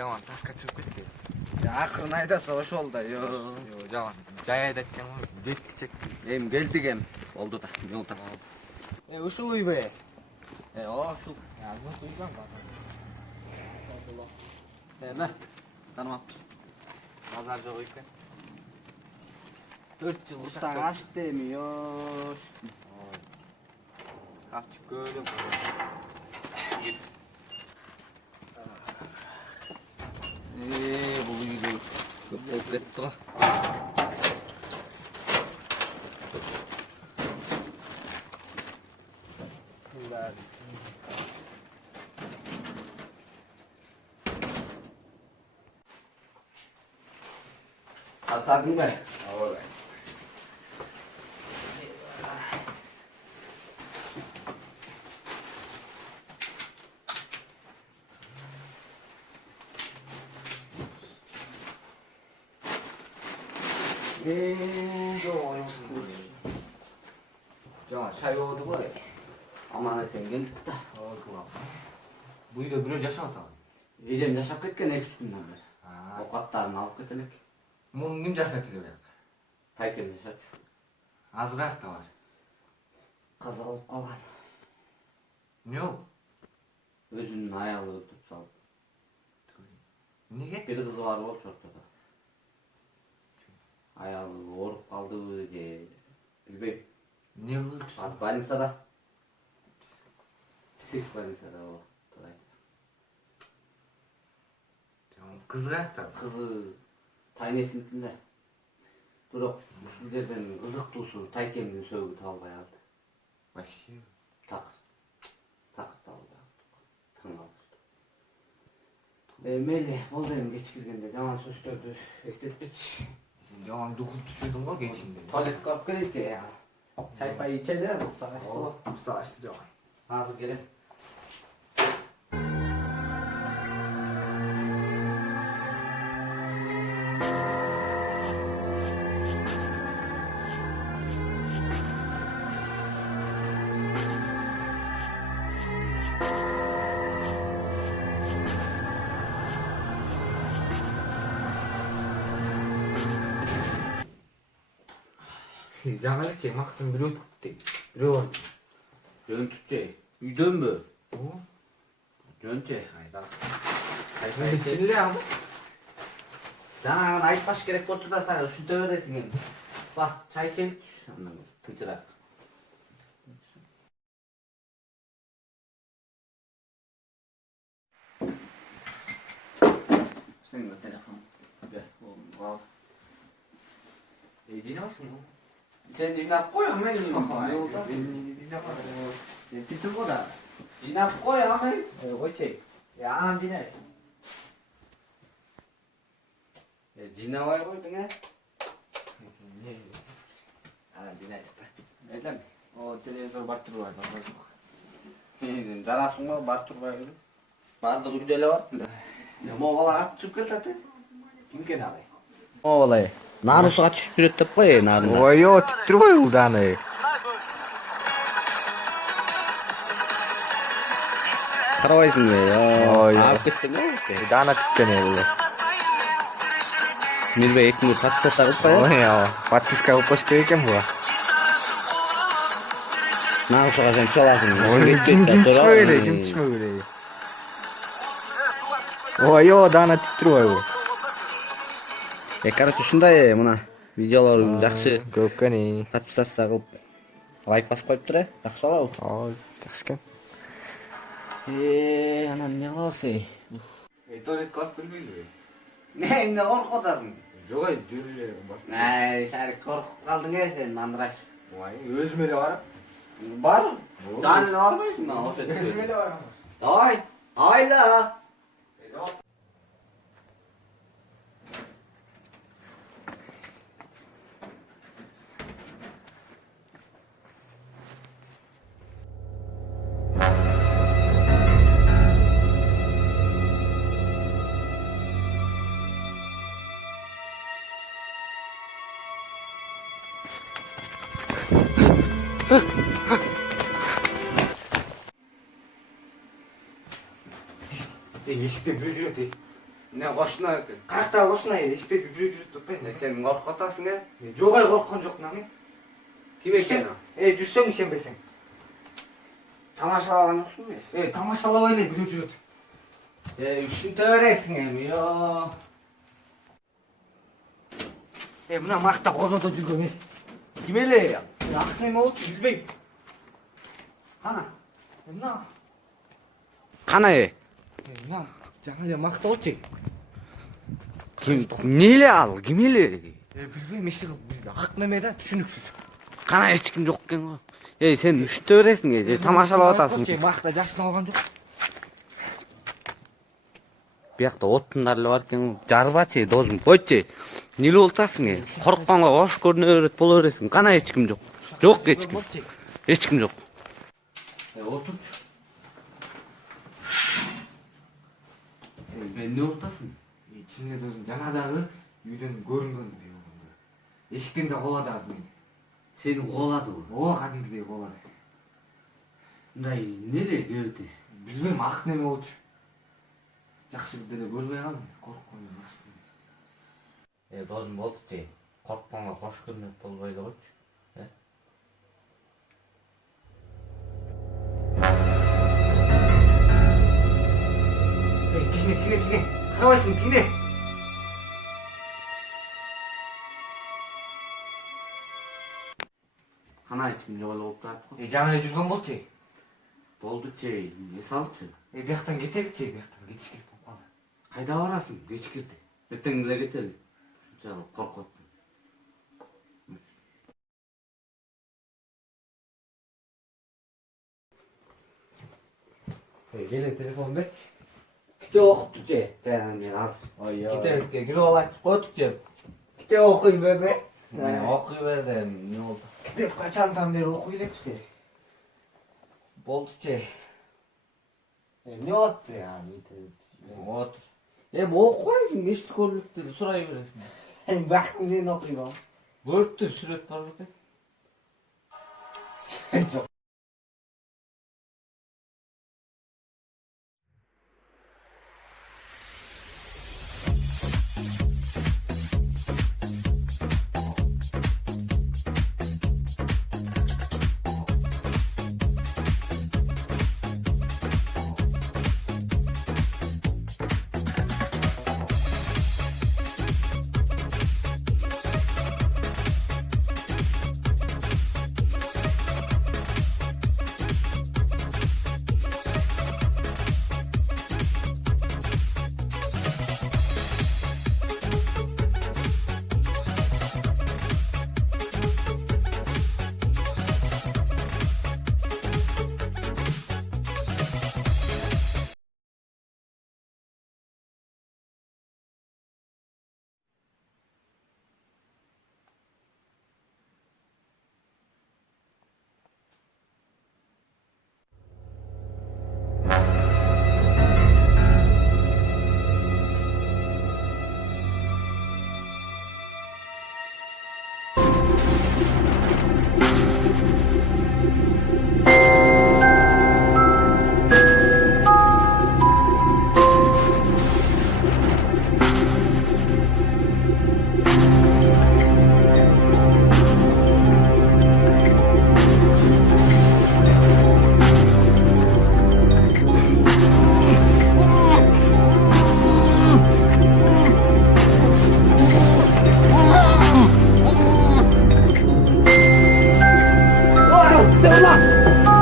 Жаман таска чыгып кетти. Акырын айдаса ошол да. Yo, Жаман. Жай айдат экен го. Жеткичек. эми келдик эми. Болду да. Минутта. Ушул уйбай. Ошол. Азыр уйбам ба. Эме. Танымаппыз. Базар жок экен. 4 жыл устаң ашты эми, ёш. Капчык көйлөк. Бул үйдө көп болуп кетти го. Tasardın be. Ооба. Жаман шай болду го. Аман эсен келдик да. Бул үйдө бирөө жашап атабы? Эжем жашап кеткен 2-3 күндөн бери. А, Овкаттарын алып кетелик. муну ким жашайт эле бияк? Тайкем жашачу. Азыр каякта бар? Каза болуп калган. Эмне болуп? Өзүнүн аялы өлтүрүп салып. Эмнеге? Бир кызы бар болчу ортодо. Аялы ооруп калдыбы же билбейм. Эмне кылып Ал больницада. Псих больницада о. Туура. Жаман кыз каякта? Кызы тайнесинкинде. Бирок ушул жерден кызыктуусу Тайкемдин сөөгү табылбай калды. Вообще. Так табылбай калды. Таң калдырды. Мейли, болду эми кеч киргенде жаман сөздөрдү эстетпечи. Сен жаман духун түшүрдүң го кечинде. Туалетке барып келейинчи я. Чай пай ичели, урукса ачты го. Урса ачты жаман. Азыр келем. Жаңа эле чек мактын бирөө бирөө бар. Жөн түтчей. Үйдөнбү? О, Жөнче. кайда? Чай Чиле алды. Жаңагын айтпаш керек болчу да сага ушунта бересиң эми. Бас чай ичеличи. Андан тынчыраак. Сенин телефон. Бер, ал. Жинабайсың го? Сен жинап кой, мен не болду? Титип го да. Жинап кой, мен. Койчей. Анан жинайсың. Жинабай койдуң, Не? Анан жинайсың да. Элем. О, телевизор бар турбай, жарасың го, бар турбай. Бардык үйдө эле бар. Мо бала ат түшүп кетет. Кимген алай? О бала. Нарусуга түшүп жүрөт деп кой, нарында. Ой, о, тип турбай улданы. Карабайсыңбы? Ой, алып кетсең го. Дана типкен эле. Мирбей 2 минут подписка кылып коет. Ой, подписка кылып коюш керек экен буга. Нарусуга сен чаласың. Ой, ким түшмөй эле, ким түшмөй эле. Ой, о, Дана тип турбай бу. Короче, ушундай мына видеолорум жакшы. Көпкөни. Подписка кылып лайк басып коюп тур, жакшы болобу? Ой, жакшы экен. Анан не кылабыз? Туалетке алып келбейлиби? Эмне коркуп атасың? Жок, жүрү бар. Шарик коркуп калдың сен, мандыраш. Ой, өзүм эле барам. Бар? Жанына барбайсың да, ошо. Өзүм эле барам. Давай, айла. Eşikte bir ücreti. Ne koşuna yok. Kayakta koşuna işte yürü tutmayın. Sen korkutasın ya. Yok ay korkun yok nami. Kim eken o? Жүрсең ишенбесең. Tamaşalagan olsun mu? Тамашалап айлай бирөө жүрөт. Üçün töresin emi yo. Мына макта козонто жүргөн. Kim ele ya? Ак неме болчу билбейм. Ana. Мына Kana e? мына жаңа эле макта болчу. Kim neyle al? Kim ele? Билбейм иши ак неме да түшүнүксүз. Kana hiç kim yok ken o. Sen üçün töresin ya. Tamaşalap atasın. Макта жашын алган жок. Bu yakta otunlarla varken jarbaçı dozum koyçı. Nili oltasın ya. Korkkanга hoş görüne öğret bol öğretsin. Kana hiç kim yok. Yok hiç kim. Hiç kim yok. Otur. Ben ne oltasın? Ичине өзүм жанадагы үйдөн көрүнгөн. Эшиктен да колады азыр. Seni kovaladı o. Ооба кадимгидей колады. Nday nele gövdesi? Билбейм ак неме болчу. Жакшы бир деле көрбөй калдым. Корккон баштым. Dozum oldu şey. Korkkanга hoş görüne bolbaydı koç. Тине. Карабайсың, тине. Kana hiç kim yok olup duratı. Жаңа эле жүргөн болчу. Boldu şey. Ne salçı? Бияктан кетеличи, бияктан кетиш керек болуп калды. Kayda varasın? Geç girdi. Erten bile getir. Canım korkuttun. Келе телефон берчи. Kite okuttu şey. Ben az. Китебикке gir olarak koyduk şey. Китеп окуй бебе. Ben okuyuverdim. Ne oldu? Китеп качандан бери окуй элекси. Boldu şey. Эмне болуп атты yani Otur. Bu okuyayım. Geçti kollukları. Sorayıveresin. Бактың мен окуйбам. Börttü süret var bakın. Жок. Lan!